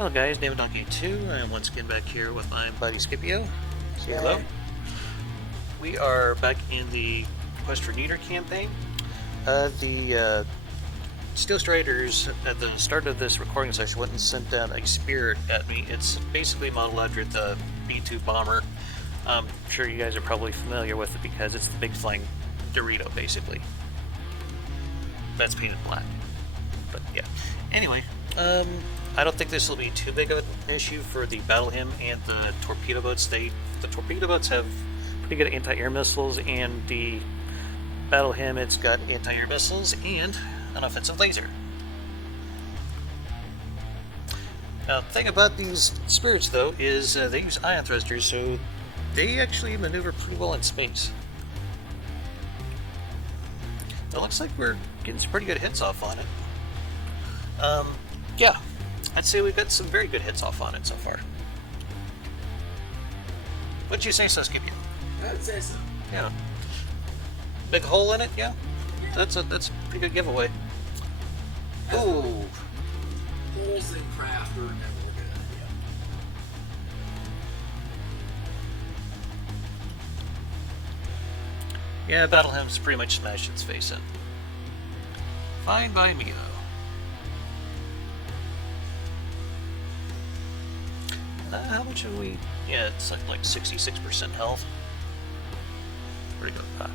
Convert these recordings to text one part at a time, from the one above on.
Hello guys, Dama 2. I am once again back here with my buddy Scipio. Say hello. We are back in the Quest for Neater campaign. The Steel Striders at the start of this recording session went and sent down a spirit at me. It's basically modeled after the B-2 bomber. I'm sure you guys are probably familiar with it because it's the big flying Dorito, basically. That's painted black. But yeah. Anyway, I don't think this will be too big of an issue for the battle hymn and the torpedo boats. The torpedo boats have pretty good anti-air missiles, and the battle hymn, it's got anti-air missiles and an offensive laser. Now, the thing about these spirits, though, is they use ion thrusters, so they actually maneuver pretty well in space. It looks like we're getting some pretty good hits off on it. Yeah, I'd say we've got some very good hits off on it so far. What'd you say, so, Scipio? I'd say so. Yeah. Big hole in it, yeah? That's a pretty good giveaway. Ooh. Holes in craft are never good. Yeah, battle hymn's pretty much smashed its face in. Fine by me, though. How much have we... Yeah, it's like 66% health. Where'd it go?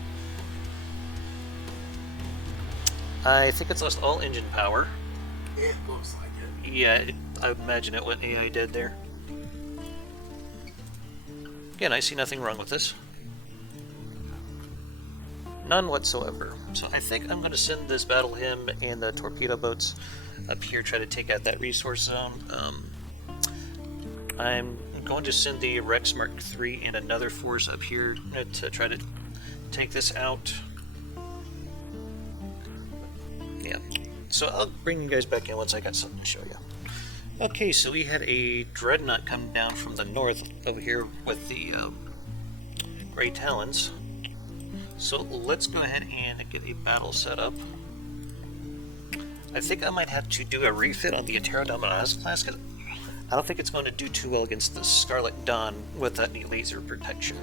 I think it's lost all engine power. It looks like it. Yeah, I imagine it what AI did there. Again, I see nothing wrong with this. None whatsoever. So I think I'm going to send this battle hymn and the torpedo boats up here, try to take out that resource zone. I'm going to send the Rex Mark III and another force up here to try to take this out. Yeah, so I'll bring you guys back in once I got something to show you. Okay, so we had a dreadnought come down from the north over here with the Grey Talons. So let's go ahead and get a battle set up. I think I might have to do a refit on the Dama class, because I don't think it's going to do too well against the Scarlet Dawn with that neat laser protection.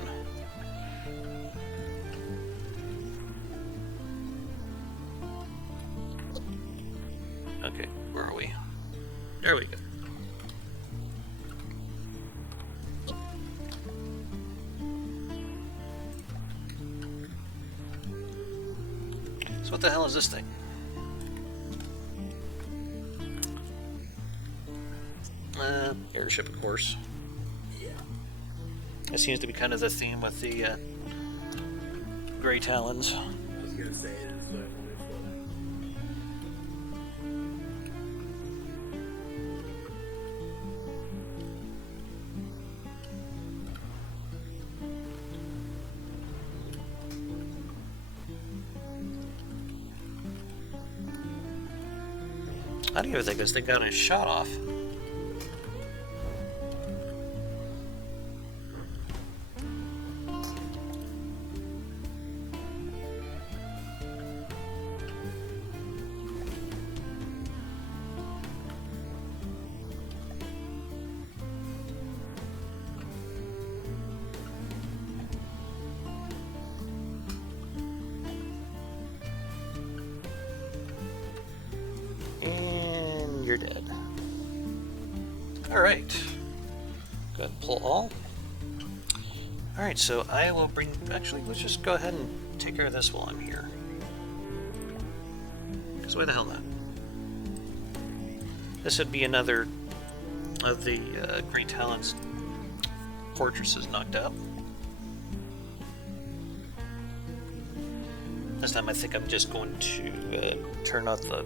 Okay, where are we? There we go. So what the hell is this thing? Airship, of course. Yeah. It seems to be kind of the theme with the Grey Talons. I was gonna say it is definitely I don't even think this thing got a shot off. You're dead. Alright. Go ahead and pull all. Alright, so I will bring... Actually, let's just go ahead and take care of this while I'm here. Because why the hell not? This would be another of the Grey Talons fortresses knocked out. This time I think I'm just going to turn off the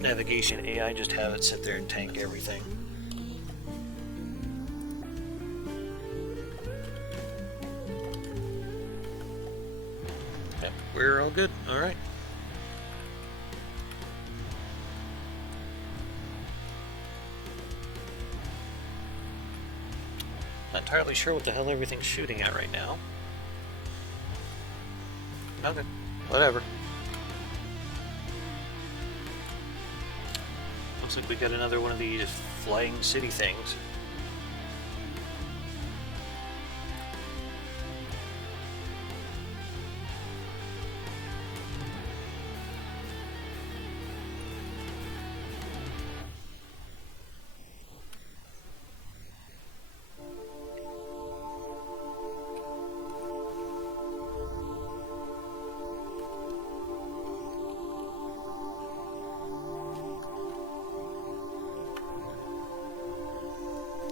navigation AI, just have it sit there and tank everything. Okay, we're all good. Alright. Not entirely sure what the hell everything's shooting at right now. Okay, whatever. Looks like we got another one of these flying city things.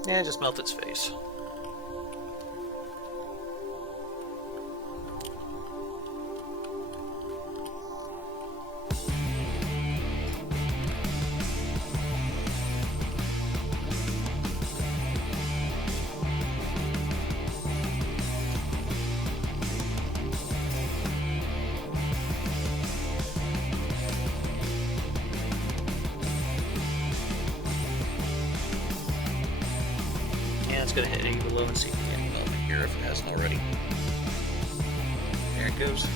Yeah, just melt its face. It's going to hit A below and see if we can melt it here if it hasn't already. There it goes.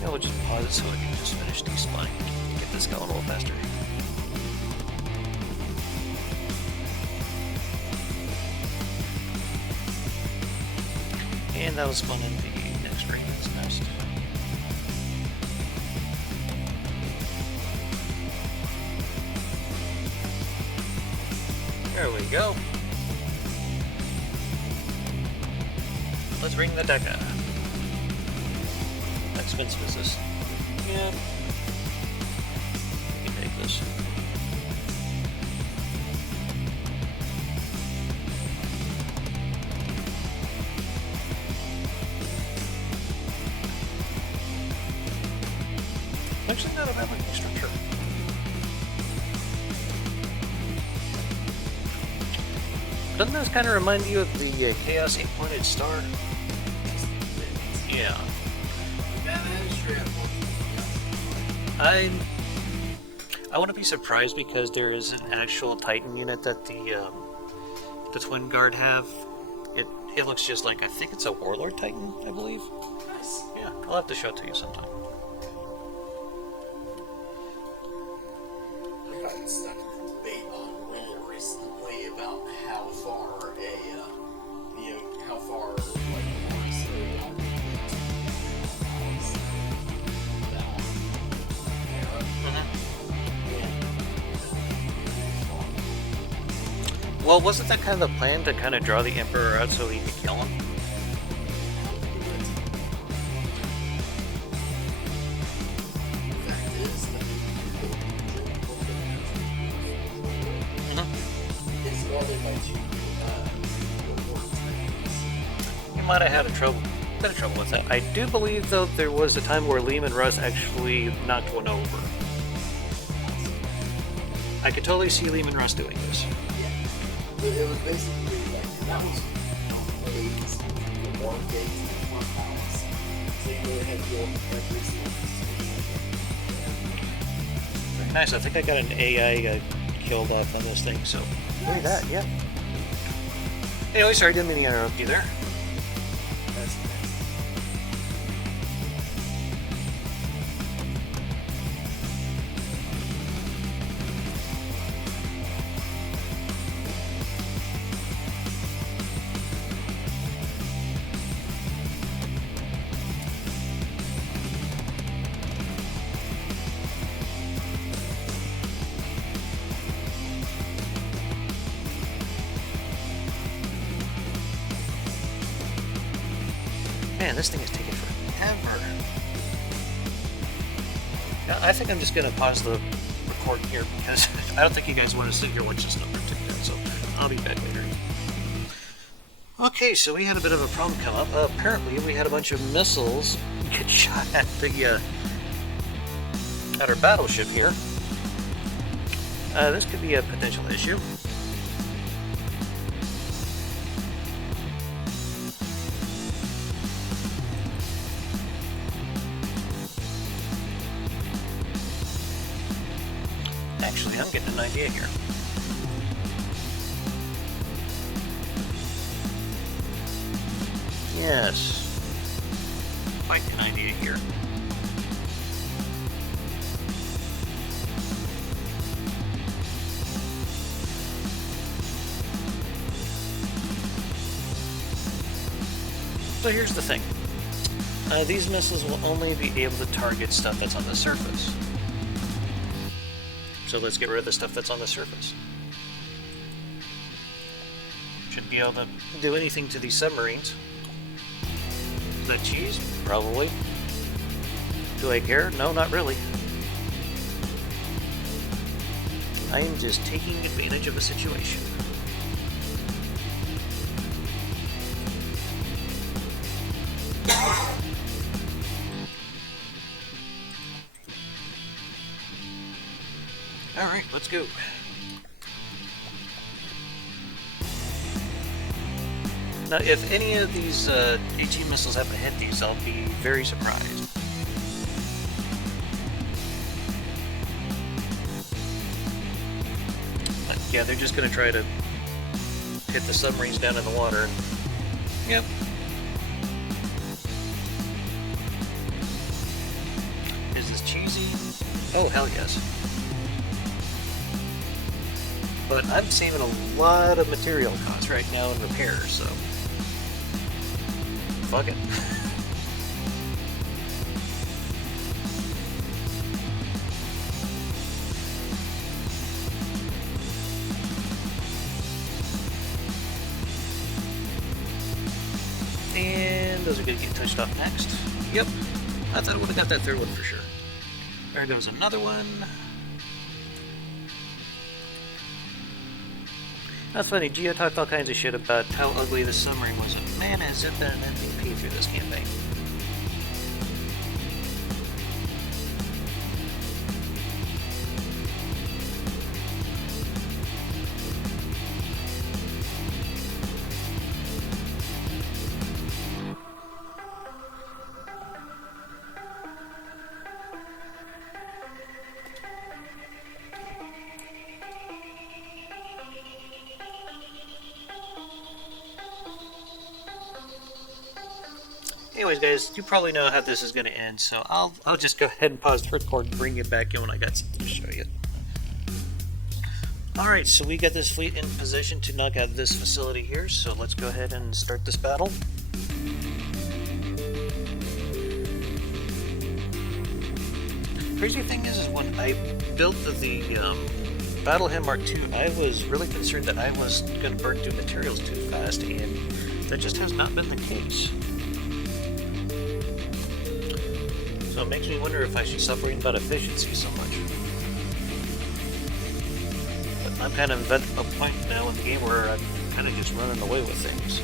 Yeah, we'll just pause it so I can just finish despawning. Get this going a little faster. And that'll spawn in the next ring that's nest. There we go. Let's ring the deca. How expensive is this? Yeah. We can take this. Actually, not a bad looking structure. Doesn't this kind of remind you of the Chaos 8-pointed star? Yeah. I wouldn't be surprised because there is an actual Titan unit that the Twin Guard have. It looks just like, I think it's a Warlord Titan, I believe. Nice. Yeah, I'll have to show it to you sometime. I've gotten stuck in a debate on Reddit recently about how far how far like Mars Well, wasn't that kind of the plan to kind of draw the Emperor out so he could kill him? You might have had a bit of trouble with that. I do believe, though, there was a time where Liam and Russ actually knocked one over. I could totally see Liam and Russ doing this. It was basically like, that was days, the war days in the farmhouse. So you really had to go every single Very nice. I think I got an AI killed off on this thing, so look at that, yeah. Anyway, sorry, didn't mean to interrupt you there. That's Man, this thing is taking forever. Yeah, I think I'm just going to pause the record here because I don't think you guys want to sit here watch this number tick down, so I'll be back later. Okay, so we had a bit of a problem come up. Apparently, we had a bunch of missiles get shot at at our battleship here. This could be a potential issue. Actually, I'm getting an idea here. Yes. Quite an idea here. So here's the thing. These missiles will only be able to target stuff that's on the surface. So let's get rid of the stuff that's on the surface. Should be able to do anything to these submarines. Is that cheese? Probably. Do I care? No, not really. I am just taking advantage of a situation. Alright, let's go. Now, if any of these HE missiles happen to hit these, I'll be very surprised. But yeah, they're just going to try to hit the submarines down in the water. And, yep. Is this cheesy? Oh, hell yes. But I'm saving a lot of material costs right now in repairs, so fuck it. And those are going to get touched off next. Yep, I thought I would have got that third one for sure. There goes another one. That's funny, Gio talked all kinds of shit about how ugly this submarine was, and man, has it been an MVP through this campaign. Anyways, guys, you probably know how this is going to end, so I'll just go ahead and pause the record and bring it back in when I got something to show you. Alright, so we got this fleet in position to knock out this facility here, so let's go ahead and start this battle. Crazy thing is when I built the Battle Hymn Mark II, I was really concerned that I was going to burn through materials too fast, and that just has not been the case. So it makes me wonder if I should stop worrying about efficiency so much. But I'm kind of at a point now in the game where I'm kind of just running away with things.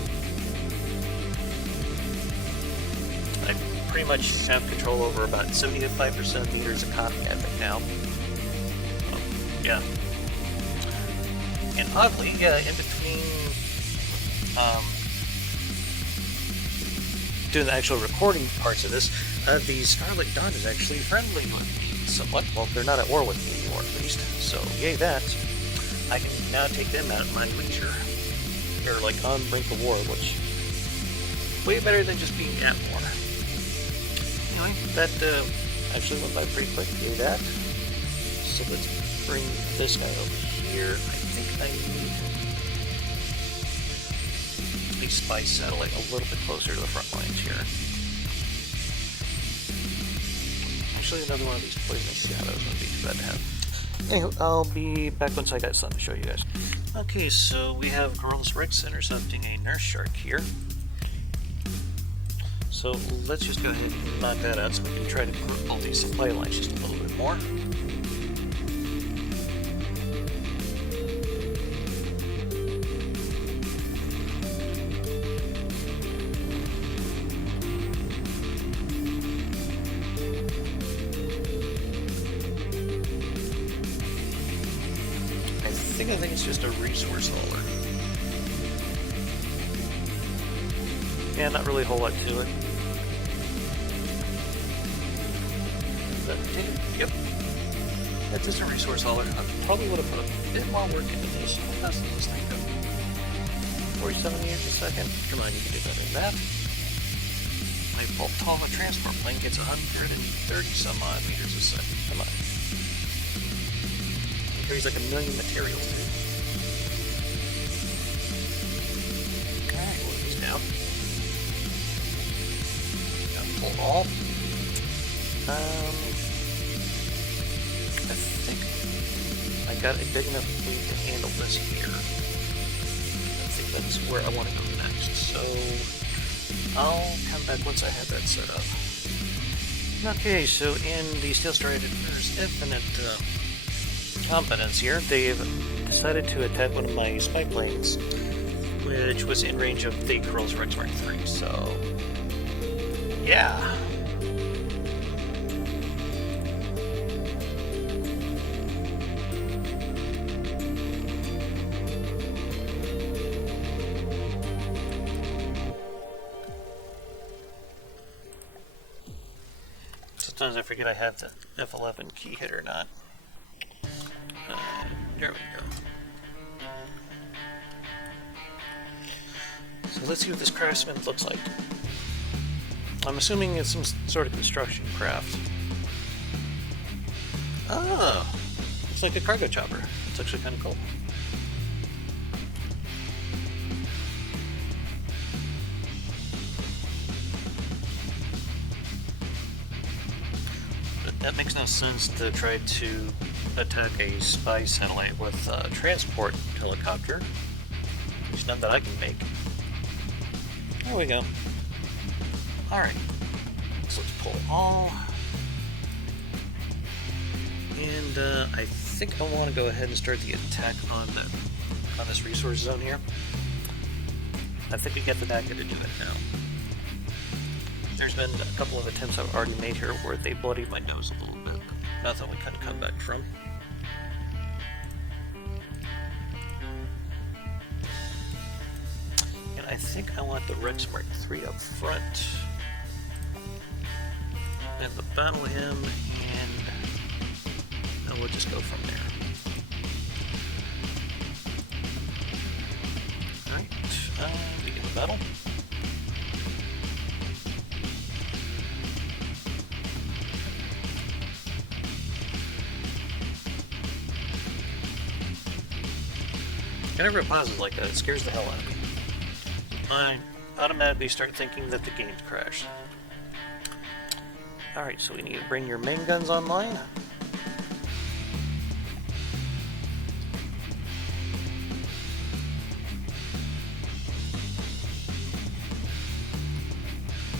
I pretty much have control over about 75% meters of copy, I think, now. Yeah. And oddly, yeah, in between doing the actual recording parts of this, the Scarlet Dawn is actually friendly with me somewhat. Well, they're not at war with me anymore, at least. So, yay that. I can now take them out at my leisure. They're like on the brink of war, which way better than just being at war. Anyway, that actually went by pretty quick. Yay that. So let's bring this guy over here. I think I need a spy satellite a little bit closer to the front lines here. Actually, another one of these poisonous shadows wouldn't be too bad to have. Anywho, I'll be back once I got something to show you guys. Okay, so we have Gorillus Rex intercepting a nurse shark here. So let's just go ahead and knock that out so we can try to pull these supply lines just a little bit more. I think it's just a resource hauler. Yeah, not really a whole lot to it. But, yep. That's just a resource hauler. I probably would have put a bit more work into this. How fast does this thing go? 47 meters a second? Come on, you can do better than that. my Voltoma transport plane gets 130 some odd meters a second. Come on. It carries like 1 million materials, dude. Alright, load these down. Got full all. I think I got a big enough fleet to handle this here. I think that's where I want to go next. So I'll come back once I have that set up. Okay, so in the Steel Strider's infinite competence here, they've decided to attack one of my spy planes, which was in range of the Kurl's Rex Mark III, so yeah. Sometimes I forget I have the F11 key hit or not. There we go. So let's see what this craftsman looks like. I'm assuming it's some sort of construction craft. Oh, it's like a cargo chopper. It's actually kind of cool. That makes no sense to try to attack a spy satellite with a transport helicopter. There's none that I can make. There we go. Alright. So let's pull it all. And I think I want to go ahead and start the attack on this resource zone here. I think we get the dagger to do it now. There's been a couple of attempts I've already made here where they bloodied my nose a little bit. Nothing we couldn't come back from. And I think I want the Rex Mark III up front. And the battle him, and we'll just go from there. Alright, begin the battle. Whenever it pauses like that, it scares the hell out of me. I automatically start thinking that the game's crashed. Alright, so we need to bring your main guns online.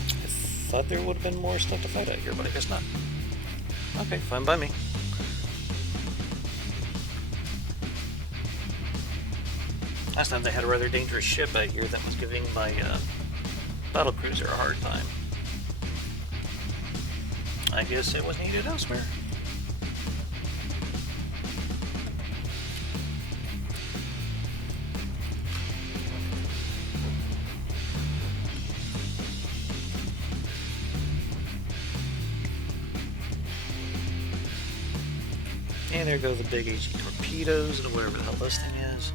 I thought there would have been more stuff to fight out here, but I guess not. Okay, fine by me. Last time they had a rather dangerous ship out here that was giving my battlecruiser a hard time. I guess it was needed elsewhere. And there go the big HE torpedoes and whatever the hell this thing is.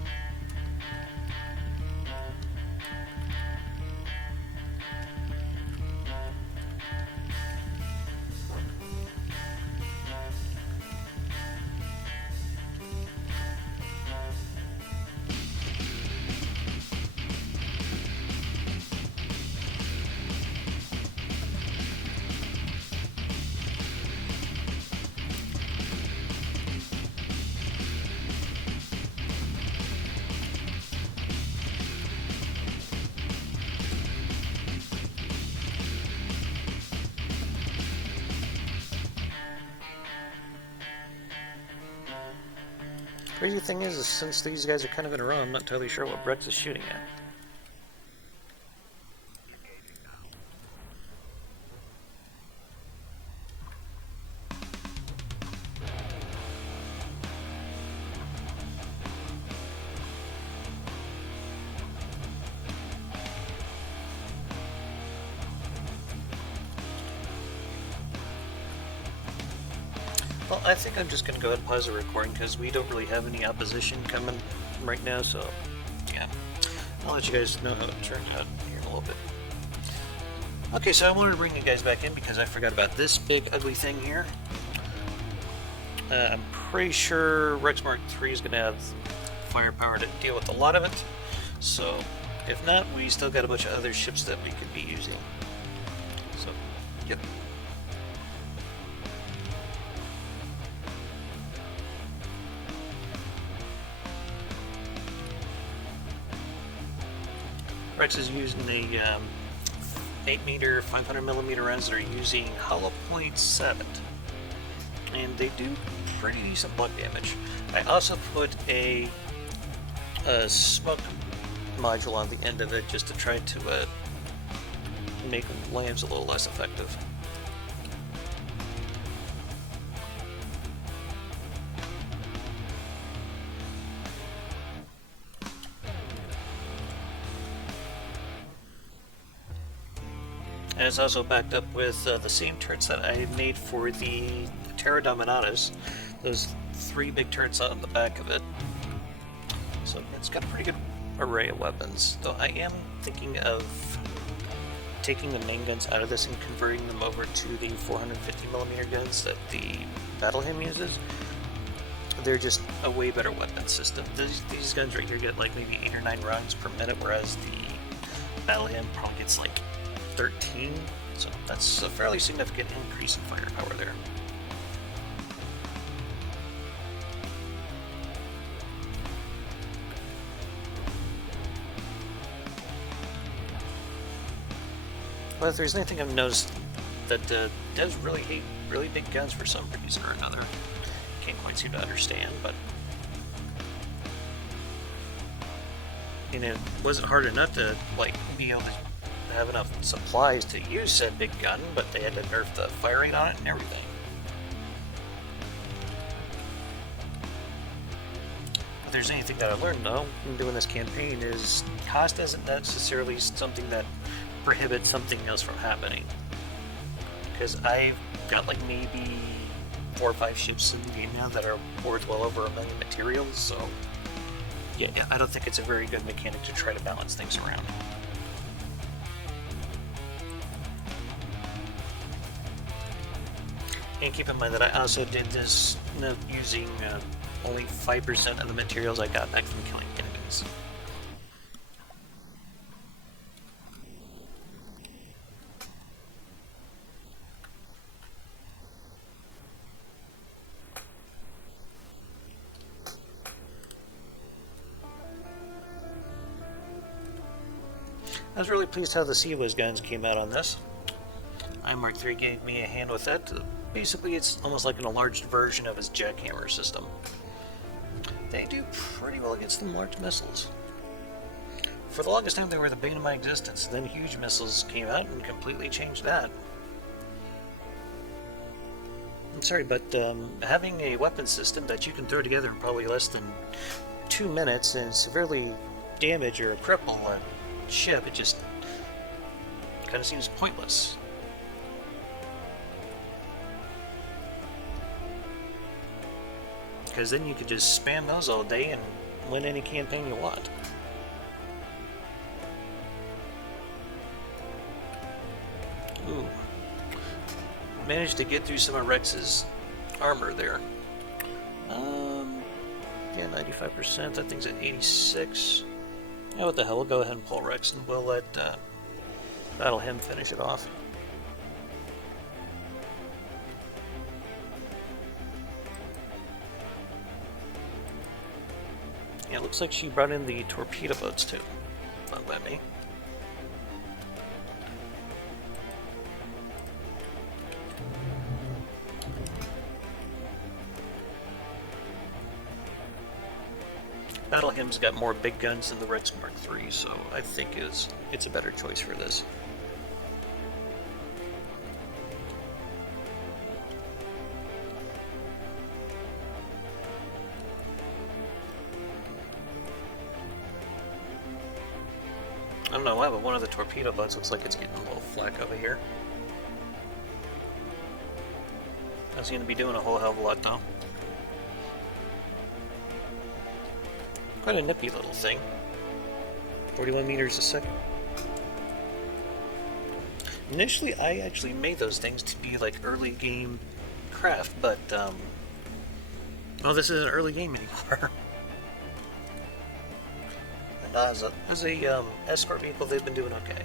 Crazy thing is since these guys are kind of in a row, I'm not entirely sure what Brex is shooting at. Well, I think I'm just going to go ahead and pause the recording because we don't really have any opposition coming right now, so yeah. I'll let you guys know how it turned out here in a little bit. Okay, so I wanted to bring you guys back in because I forgot about this big ugly thing here. I'm pretty sure Rex Mark III is going to have firepower to deal with a lot of it. So, if not, we still got a bunch of other ships that we could be using. So, yep. Rex is using the 8-meter, 500mm rounds that are using hollow point 7. And they do pretty decent blunt damage. I also put a smoke module on the end of it just to try to make lambs a little less effective. And it's also backed up with the same turrets that I made for the Terra Dominatus. Those 3 big turrets on the back of it. So it's got a pretty good array of weapons. Though I am thinking of taking the main guns out of this and converting them over to the 450mm guns that the Battle Hymn uses. They're just a way better weapon system. These guns right here get like maybe 8 or 9 rounds per minute, whereas the Battle Hymn probably gets like 13, so that's a fairly significant increase in firepower there. But if there's anything I've noticed that does really hate really big guns for some reason or another, can't quite seem to understand, but and it wasn't hard enough to like be able to have enough supplies to use said big gun, but they had to nerf the fire rate on it and everything. If there's anything that I learned though in doing this campaign is cost isn't necessarily something that prohibits something else from happening. Because I've got like maybe 4 or 5 ships in the game now that are worth well over 1 million materials, so yeah, I don't think it's a very good mechanic to try to balance things around. And keep in mind that I also did this using only 5% of the materials I got back from killing enemies. I was really pleased how the Sea Whiz guns came out on this. Mark III gave me a hand with that. Basically, it's almost like an enlarged version of his jackhammer system. They do pretty well against the large missiles. For the longest time, they were the bane of my existence. Then huge missiles came out and completely changed that. I'm sorry, but having a weapon system that you can throw together in probably less than 2 minutes and severely damage or cripple a ship, it just kind of seems pointless. Because then you could just spam those all day and win any campaign you want. Ooh. Managed to get through some of Rex's armor there. Yeah, 95%. That thing's at 86. Yeah, what the hell? We'll go ahead and pull Rex and we'll let Battle Hymn finish it off. Yeah, it looks like she brought in the torpedo boats too. Fun by me. Battle Hymn's got more big guns than the Rex Mark III, so I think it's a better choice for this. I don't know why, but one of the torpedo boats looks like it's getting a little flack over here. Doesn't seem to be doing a whole hell of a lot though. Quite a nippy little thing. 41 meters a second. Initially, I actually made those things to be like early game craft, but well, this isn't early game anymore. And as a escort vehicle, they've been doing okay.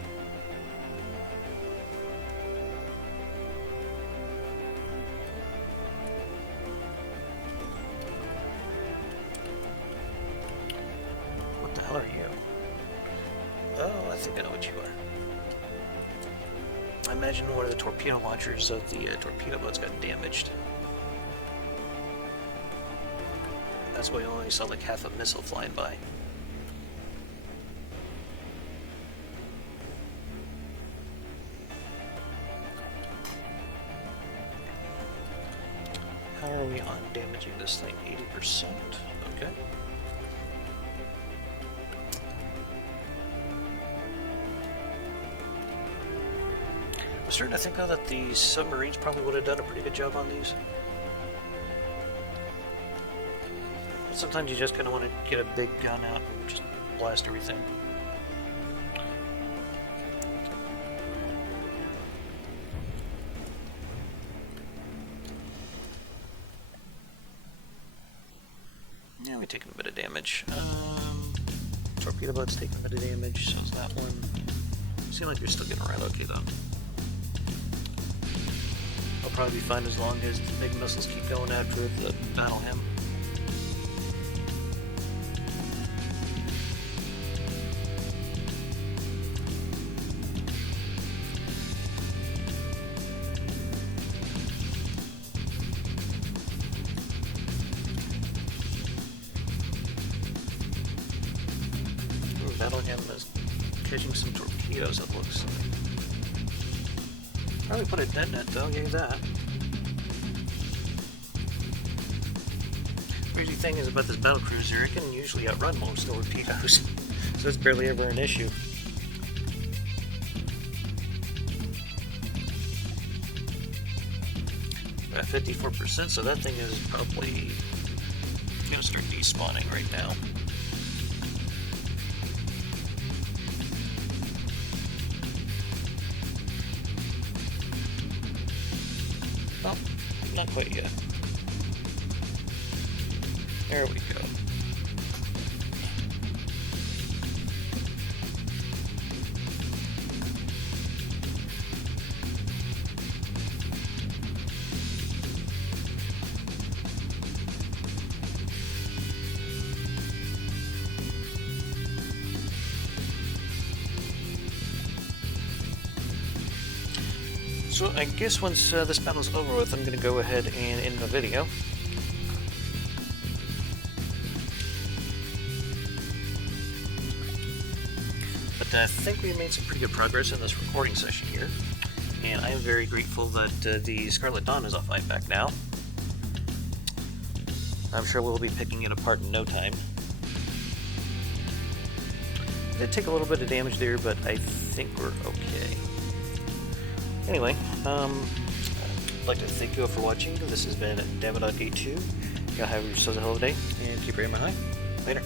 What the hell are you? Oh, I think I know what you are. I imagine one of the torpedo launchers of the torpedo boats got damaged. That's why I only saw like half a missile flying by. How are we on damaging this thing? 80%? Okay. I'm starting to think though that the submarines probably would have done a pretty good job on these. Sometimes you just kind of want to get a big gun out and just blast everything. Yeah, we're taking a bit of damage. Torpedo boat's taking a bit of damage, so is that one. Seem like you're still getting around okay though. I'll probably be fine as long as the big missiles keep going after the battle him. Battle him is catching some torpedoes, it looks like. Probably put a dead net though, give you that. Crazy thing is about this battle cruiser, it can usually outrun most torpedoes, so it's barely ever an issue. We're at 54%, so that thing is probably gonna start despawning right now. Oh, not quite yet. There we go. So I guess once this battle's over with, I'm going to go ahead and end the video. But I think we made some pretty good progress in this recording session here, and I am very grateful that the Scarlet Dawn is off my back now. I'm sure we'll be picking it apart in no time. It did take a little bit of damage there, but I think we're okay. Anyway, I'd like to thank you all for watching. This has been Dama.A2. Y'all have yourselves a hell of a day, and keep your aim high. Later.